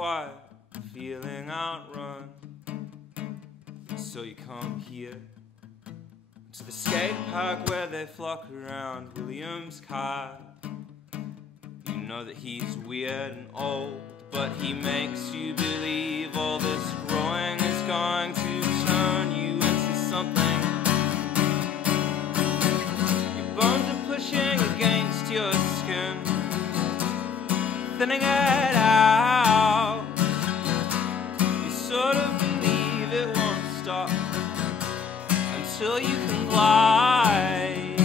quiet, feeling outrun. So you come here to the skate park where they flock around William's car. You know that he's weird and old, but he makes you believe all this growing is going to turn you into something. Your bones are pushing against your skin, thinning it out. You sort of believe it won't stop until you can glide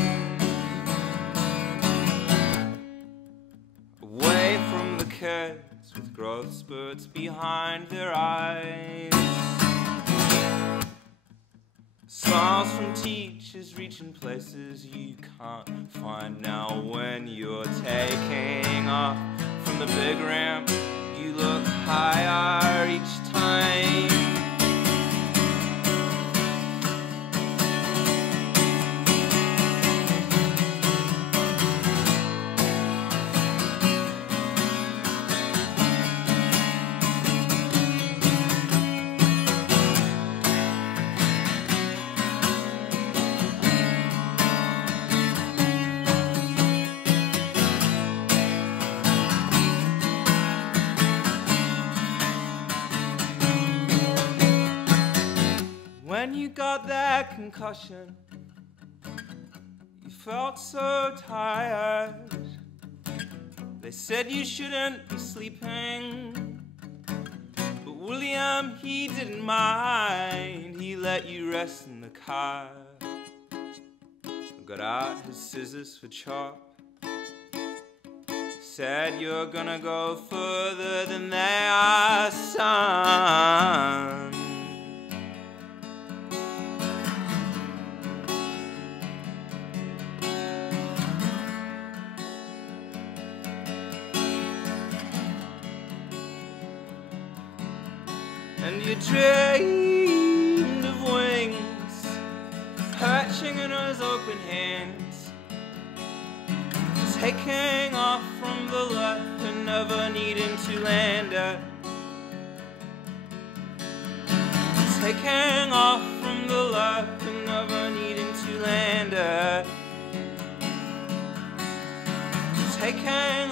away from the kids with growth spurts behind their eyes. Smiles from teachers reaching places you can't find now. When you're taking off from the big ramp, you look higher each time. When you got that concussion, you felt so tired. They said you shouldn't be sleeping, but William, he didn't mind. He let you rest in the car, got out his scissors for chop. Said you're gonna go further than they are, son. And you dreamed of wings perching in his open hands, taking off from the left and never needing to land it. Taking off from the left and never needing to land it. Taking